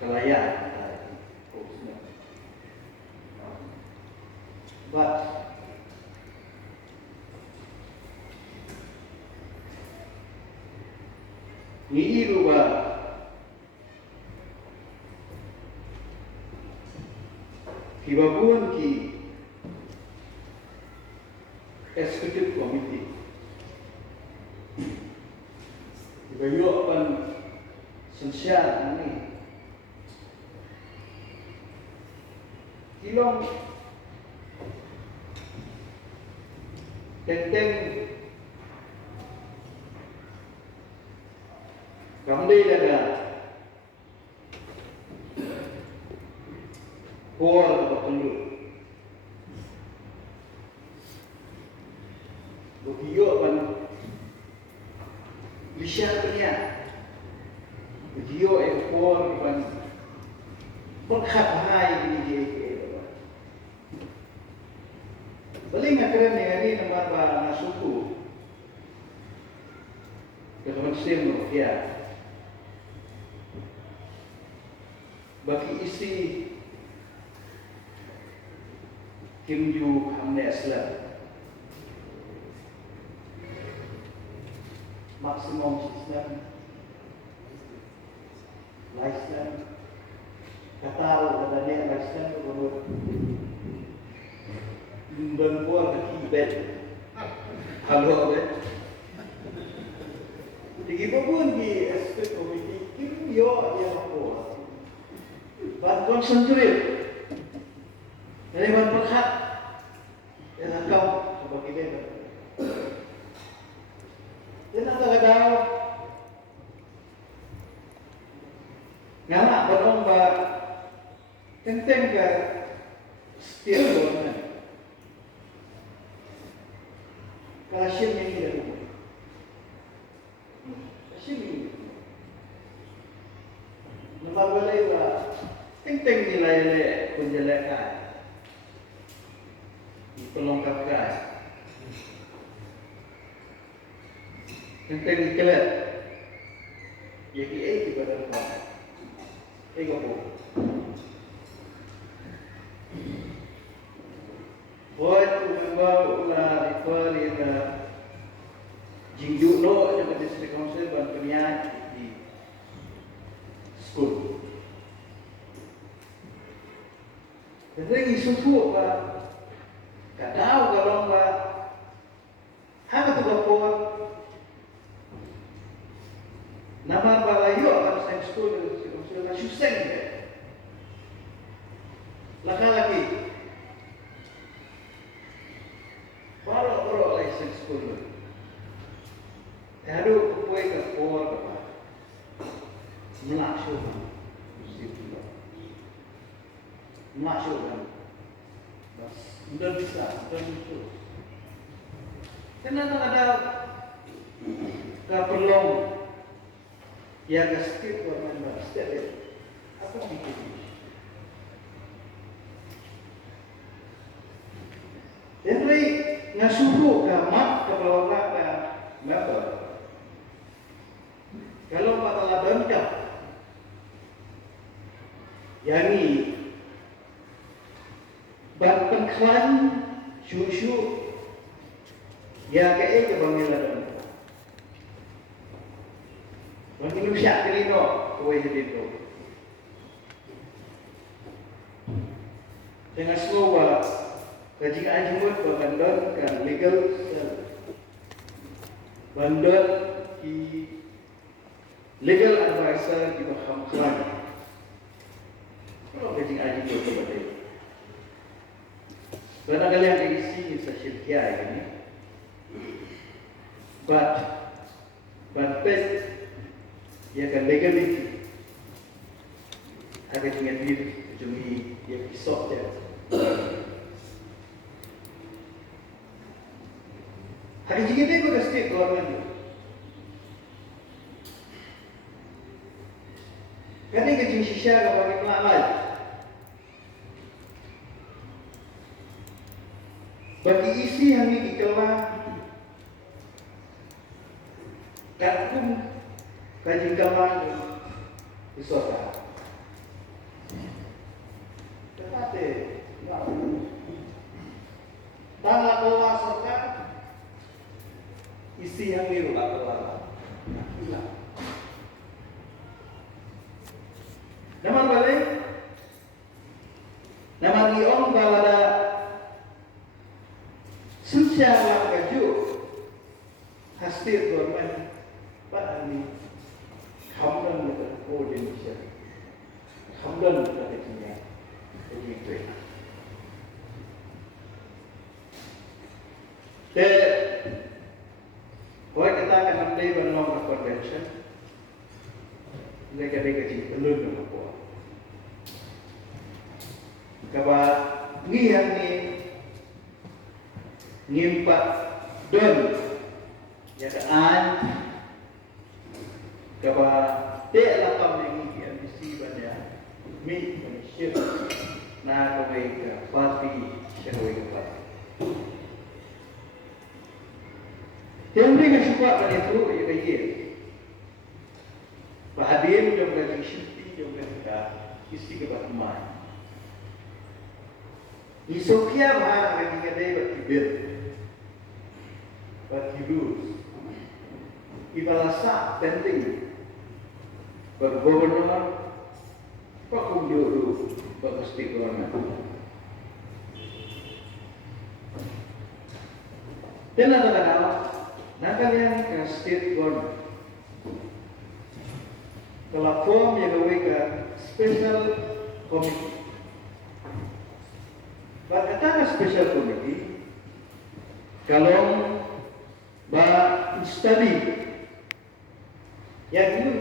kelayaan. But ni ruba kibabun ki executive committee bayo pan sosial ni kilong tenteng kamde daga kuar bakulu bukiyo pan lisyarnya bukiyo kuar pan pekhat hai ni dia paling keren ni nama ba nasuku kalau sim ya bagi isi Kim Yu Hamne Aslam maksimum sistem lifestyle katal adanya lifestyle menurut dan buat kibet kalau ada jadi pun di aspek komiti Kim Yu yang apa bantuan sentral dari bantuan perhat yang kau sebagai dia dan kadang-kadang ngamak berlomba tentang ke setiap orang kasim ini dulu kasim ini nomor balai tentang nilai penjelasan pelengkapkan tentang kelet jadi kepada Allah apa buat membawa ulah daripada jingjuk lo seperti district council dan penyiar di school jadi isu tu tak tahu kalau hanya tu lapor nama balayo akan saya school sudah susah dia laki baru license school ada kuih lapor melaksyuk bas sudah bisa itu kenapa ada keperluan yang skip warna setiap apa bikin jadi ngasuruh kamat kepala ke member kalau masalah doncap yani ban pengklan syusyu ya ke panggilan manusia kelino kuih itu dengan semua kajian ajimut bandar legal bandar di legal advisor di Bahamklan kalau kajian ajimut seperti itu barangkali yang diisi session kia ini but pet ia akan legality akan dengan diri jumi yang kisah dia hari jika dia pada state government kadang kecil sisya kalau bagi pelan bagi isi yang dikelah kakum kaji kawan di sota Tetapi, tanah bola serta isi yang biru atau warna hilang. Naman balik, naman iong balada susya lang kaju hastir dorman pa ani hamdan kita kodin siya hamdan kita kecinya begitu. Boleh kita akan nanti benong convention, mereka kecil belum apa. Kapa ngihan ni ngimpat don ya kan kapa te lapam ni ambisi banyak mi manusia na kawai ka party syawai ka party Temri में शुक्र बने तो ये कहिए बहादुर जो का शिल्पी जो का किसी के बात माय इसोकिया भाग लगी के दे बत्ती रूल्स इबालासा पेंडिंग पर गवर्नर पकुम जोरू पकस्ती गवर्नर तेना दादा Nakalian ke state government. Kalau form yang ke special committee. Berkata special committee, kalau ba study yang